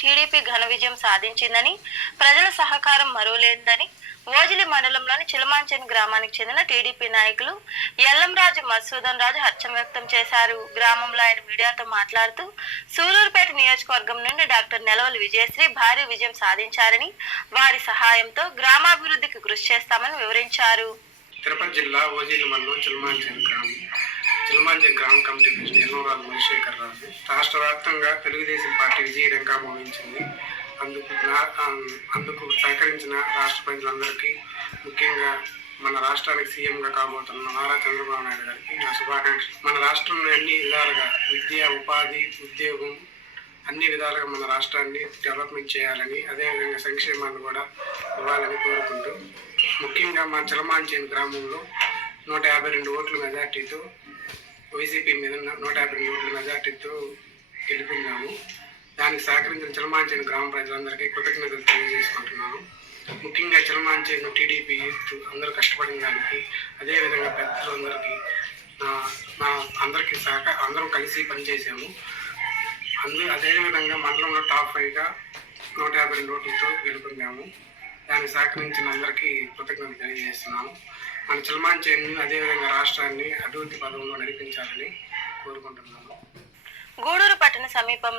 TDP ఘన విజయం సాధించిందని, ప్రజల సహకారం మరువలేదని ఓజిలి మండలంలోని చిలమాంచెన్ గ్రామానికి చెందిన టీడీపీ నాయకులు ఎల్లంరాజు మధుసూదన్ రాజు హర్షం వ్యక్తం చేశారు. గ్రామంలో ఆయన మీడియాతో మాట్లాడుతూ సూలూరుపేట నియోజకవర్గం నుండి డాక్టర్ నెలవలి విజయశ్రీ భారీ విజయం సాధించారని, వారి సహాయంతో గ్రామాభివృద్ధికి కృషి చేస్తామని వివరించారు. తిరుపతి జిల్లా ఓజిలి మండలం చిలమాంచెన్ గ్రామ కమిటీ ప్రెసిడెంట్ ఎల్లంరాజు మధుశేఖర్ రాజు రాష్ట్ర వ్యాప్తంగా తెలుగుదేశం పార్టీ విజయడంగా మోగించింది. అందుకు సహకరించిన రాష్ట్ర ప్రజలందరికీ, ముఖ్యంగా మన రాష్ట్రానికి సీఎంగా కాబోతున్న నారా చంద్రబాబు నాయుడు గారికి నా శుభాకాంక్షలు. మన రాష్ట్రంలో అన్ని విధాలుగా విద్య, ఉపాధి, ఉద్యోగం అన్ని విధాలుగా మన రాష్ట్రాన్ని డెవలప్మెంట్ చేయాలని, అదేవిధంగా సంక్షేమాన్ని కూడా ఇవ్వాలని కోరుకుంటూ, ముఖ్యంగా మా చిలమాంచెన్ గ్రామంలో 152 ఓట్ల మెజార్టీతో వైసీపీ మీద 152 ఓట్ల మెజార్టీతో గెలుపొందాము. దానికి సహకరించిన చిలమాంచెన్ గ్రామ ప్రజలందరికీ కృతజ్ఞతలు తెలియజేసుకుంటున్నాను. ముఖ్యంగా చిలమాంచెన్ టీడీపీ యూత్ అందరూ కష్టపడిన దానికి, అదేవిధంగా పెద్దలు అందరికీ అందరం కలిసి పనిచేసాము. అదేవిధంగా మండలంలో టాప్ 5గా 152 ఓట్లతో గెలుపొందాము. దానికి సహకరించిన అందరికీ కృతజ్ఞతలు తెలియజేస్తున్నాము. మన చిలమాంచెన్ అదేవిధంగా రాష్ట్రాన్ని అభివృద్ధి పదంలో నడిపించాలని కోరుకుంటున్నాము. గూడూరు పట్టణ సమీపంలో